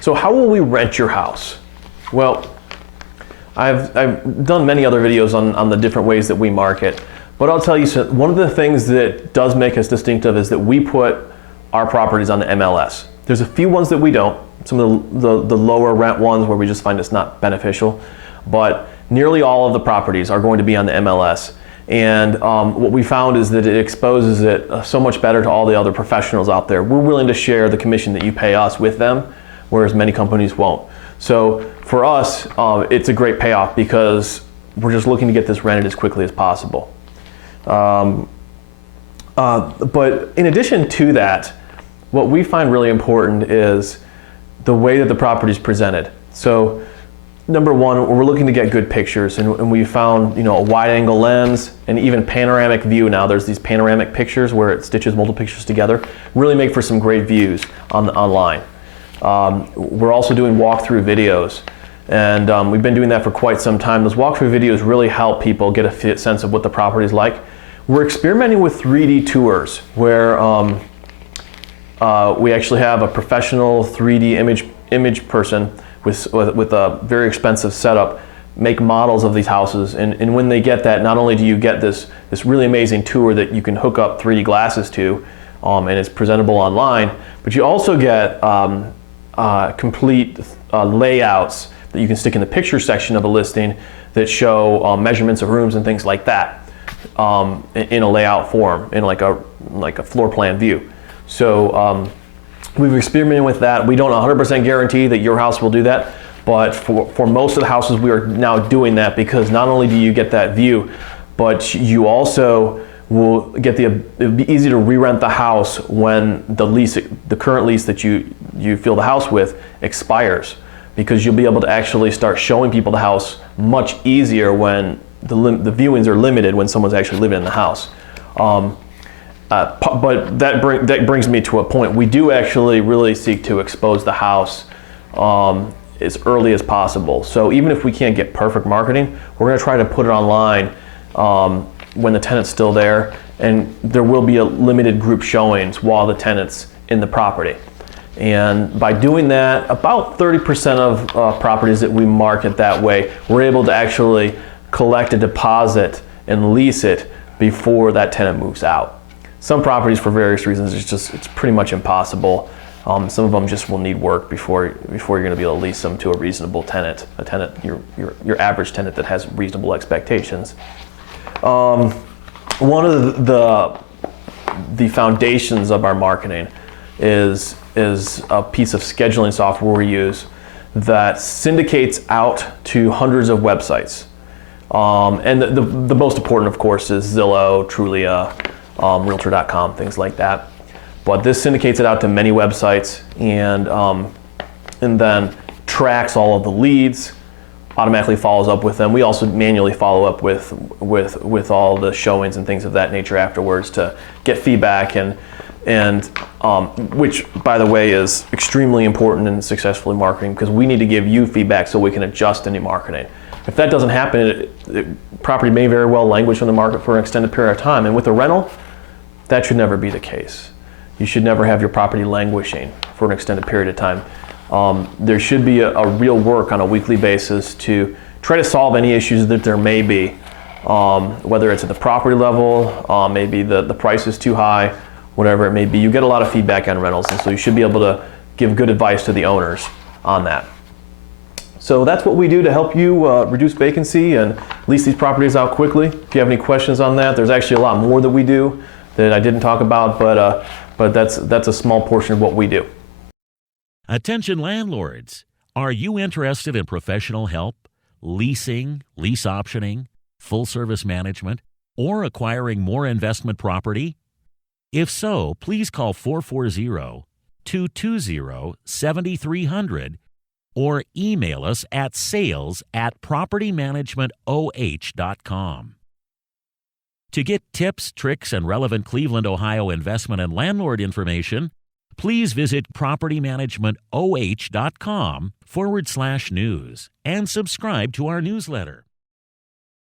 So how will we rent your house? Well, I've done many other videos on the different ways that we market, but I'll tell you, so one of the things that does make us distinctive is that we put our properties on the MLS. There's a few ones that we don't, some of the lower rent ones where we just find it's not beneficial, but nearly all of the properties are going to be on the MLS. And what we found is that it exposes it so much better to all the other professionals out there. We're willing to share the commission that you pay us with them, whereas many companies won't. So for us, it's a great payoff because we're just looking to get this rented as quickly as possible. But in addition to that, what we find really important is the way that the property is presented. So number one, we're looking to get good pictures, and we found, a wide angle lens and even panoramic view. Now there's these panoramic pictures where it stitches multiple pictures together, really make for some great views online. We're also doing walkthrough videos, and we've been doing that for quite some time. Those walkthrough videos really help people get a sense of what the property is like. We're experimenting with 3D tours where we actually have a professional 3D image person with a very expensive setup make models of these houses, and when they get that, not only do you get this really amazing tour that you can hook up 3D glasses to, and it's presentable online, but you also get complete layouts that you can stick in the picture section of a listing that show measurements of rooms and things like that in a layout form, in like a floor plan view. So we've experimented with that. We don't 100% guarantee that your house will do that, but for most of the houses we are now doing that, because not only do you get that view, but you also will get it'll be easy to re-rent the house when the current lease that you fill the house with expires, because you'll be able to actually start showing people the house much easier when the viewings are limited when someone's actually living in the house. But that brings me to a point. We do actually really seek to expose the house as early as possible. So even if we can't get perfect marketing, we're going to try to put it online when the tenant's still there, and there will be a limited group showings while the tenant's in the property. And by doing that, about 30% of properties that we market that way, we're able to actually collect a deposit and lease it before that tenant moves out. Some properties, for various reasons, it's pretty much impossible. Some of them just will need work before you're going to be able to lease them to a reasonable tenant, your average tenant that has reasonable expectations. One of the foundations of our marketing is a piece of scheduling software we use that syndicates out to hundreds of websites. And the most important, of course, is Zillow, Trulia, Realtor.com, things like that. But this syndicates it out to many websites, and then tracks all of the leads, automatically follows up with them. We also manually follow up with all the showings and things of that nature afterwards to get feedback, and which, by the way, is extremely important in successfully marketing, because we need to give you feedback so we can adjust any marketing. If that doesn't happen, property may very well languish from the market for an extended period of time. And with a rental, that should never be the case. You should never have your property languishing for an extended period of time. There should be a real work on a weekly basis to try to solve any issues that there may be, whether it's at the property level, maybe the price is too high, whatever it may be. You get a lot of feedback on rentals, and so you should be able to give good advice to the owners on that. So that's what we do to help you reduce vacancy and lease these properties out quickly. If you have any questions on that, there's actually a lot more that we do that I didn't talk about, but that's a small portion of what we do. Attention landlords, are you interested in professional help, leasing, lease optioning, full service management, or acquiring more investment property? If so, please call 440-220-7300 or email us at sales@propertymanagementoh.com. To get tips, tricks, and relevant Cleveland, Ohio investment and landlord information, please visit propertymanagementoh.com/news and subscribe to our newsletter.